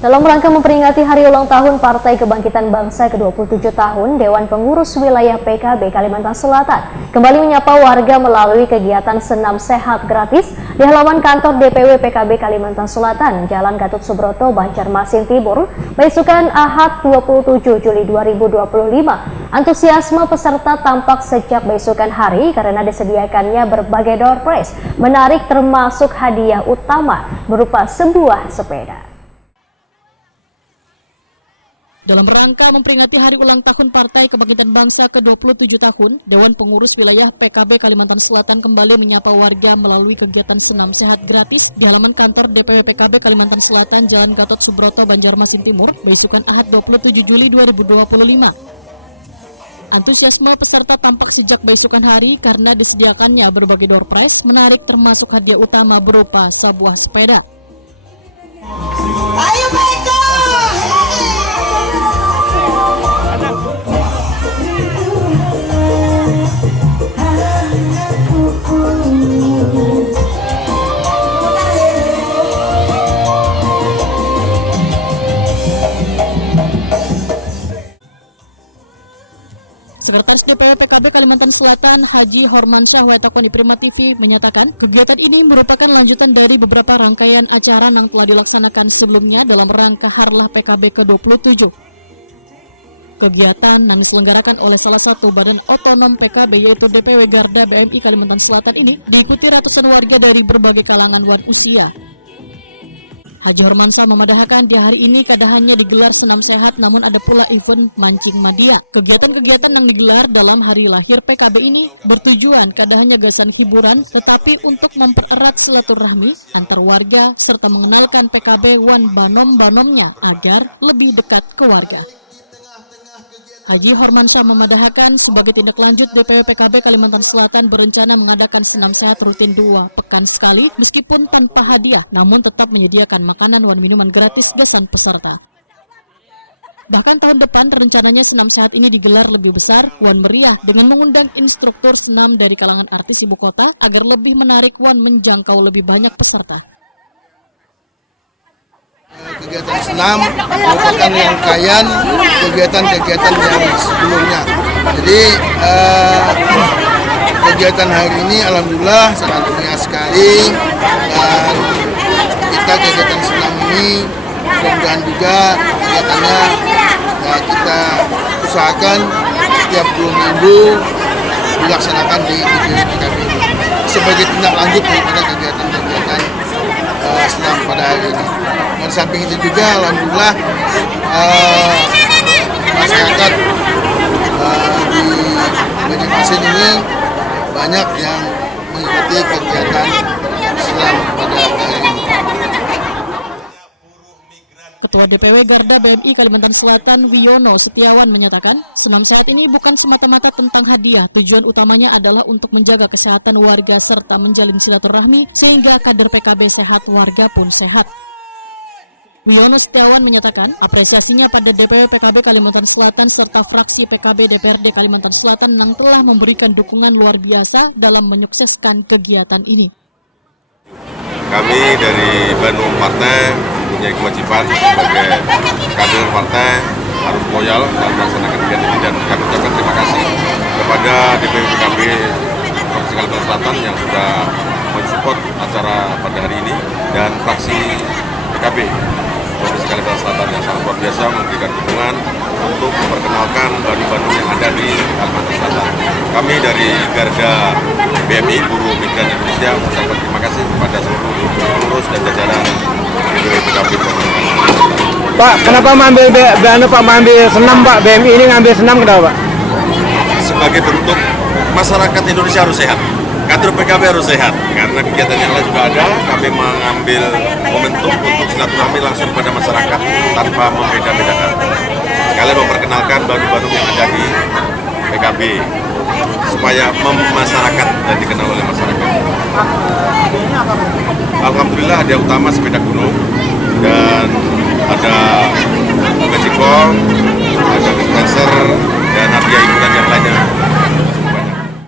Dalam rangka memperingati hari ulang tahun Partai Kebangkitan Bangsa ke-27 tahun, Dewan Pengurus Wilayah PKB Kalimantan Selatan kembali menyapa warga melalui kegiatan senam sehat gratis di halaman kantor DPW PKB Kalimantan Selatan, Jalan Gatot Subroto, Banjarmasin Timur, besukan Ahad 27 Juli 2025. Antusiasme peserta tampak sejak besokan hari karena disediakannya berbagai door prize menarik, termasuk hadiah utama berupa sebuah sepeda. Dalam rangka memperingati hari ulang tahun Partai Kebangkitan Bangsa ke-27 tahun, Dewan Pengurus Wilayah PKB Kalimantan Selatan kembali menyapa warga melalui kegiatan senam sehat gratis di halaman kantor DPW PKB Kalimantan Selatan, Jalan Gatot Subroto, Banjarmasin Timur, besukan Ahad 27 Juli 2025. Antusiasme peserta tampak sejak besokan hari karena disediakannya berbagai door prize menarik, termasuk hadiah utama berupa sebuah sepeda. Sekretaris DPW PKB Kalimantan Selatan, Haji Hormansyah Wetakon di Prima TV menyatakan kegiatan ini merupakan lanjutan dari beberapa rangkaian acara yang telah dilaksanakan sebelumnya dalam rangka Harlah PKB ke-27. Kegiatan yang diselenggarakan oleh salah satu badan otonom PKB yaitu DPW Garda BMI Kalimantan Selatan ini diikuti ratusan warga dari berbagai kalangan wan usia. Haji Hormansyah memadahkan di hari ini kada hanya digelar senam sehat, namun ada pula event mancing madia. Kegiatan-kegiatan yang digelar dalam hari lahir PKB ini bertujuan kada hanya gasan hiburan, tetapi untuk mempererat silaturahmi antar warga serta mengenalkan PKB wan banom-banomnya agar lebih dekat ke warga. Haji Hormansyah memadahkan sebagai tindak lanjut DPW PKB Kalimantan Selatan berencana mengadakan senam sehat rutin 2 pekan sekali meskipun tanpa hadiah, namun tetap menyediakan makanan dan minuman gratis gasan peserta. Bahkan tahun depan rencananya senam sehat ini digelar lebih besar wan meriah dengan mengundang instruktur senam dari kalangan artis ibu kota agar lebih menarik wan menjangkau lebih banyak peserta. Kegiatan senam merupakan rangkaian kegiatan-kegiatan yang sebelumnya. Jadi kegiatan hari ini alhamdulillah sangat meriah sekali, dan kegiatan senam ini mudah-mudahan juga kegiatannya kita usahakan setiap 2 minggu dilaksanakan di PKB sebagai tindak lanjut daripada kegiatan-kegiatan senam pada hari ini. Dan samping itu juga alhamdulillah masyarakat di Banjarmasin ini banyak yang mengikuti kegiatan senam pada hari ini. Ketua DPW Garda BMI Kalimantan Selatan Wiono Setiawan menyatakan, senam sehat ini bukan semata-mata tentang hadiah, tujuan utamanya adalah untuk menjaga kesehatan warga serta menjalin silaturahmi sehingga kader PKB sehat, warga pun sehat. Wiono Setiawan menyatakan apresiasinya pada DPW PKB Kalimantan Selatan serta fraksi PKB DPRD Kalimantan Selatan yang telah memberikan dukungan luar biasa dalam menyukseskan kegiatan ini. Kami dari Bandung Partai punya kewajiban sebagai kader partai harus loyal dalam melaksanakan kegiatan ini, dan kami ucapkan terima kasih kepada DPW PKB Provinsi Kalimantan Selatan yang sudah mensupport acara pada hari ini, dan fraksi PKB Provinsi Kalimantan Selatan yang sangat luar biasa memberikan dukungan untuk memperkenalkan Bandung-Bandung yang ada di Kalimantan Selatan. Kami dari Garda BMI Buruh Migran Indonesia mengucapkan terima kasih kepada seluruh pengurus dan jajaran PKB. Pak, kenapa mengambil senam, Pak? BMI ini ngambil senam kenapa, Pak? Sebagai bentuk masyarakat Indonesia harus sehat. Kader PKB harus sehat, karena kegiatan yang lain juga ada. Kami mengambil momentum untuk silaturahmi langsung pada masyarakat tanpa membeda-bedakan. Sekalian memperkenalkan Bandung-Bandung yang ada di PKB supaya memasyarakat dan dikenal oleh masyarakat. Alhamdulillah hadiah utama sepeda gunung, dan ada gajikong, ada dispenser, dan hadiah hiburan yang lainnya.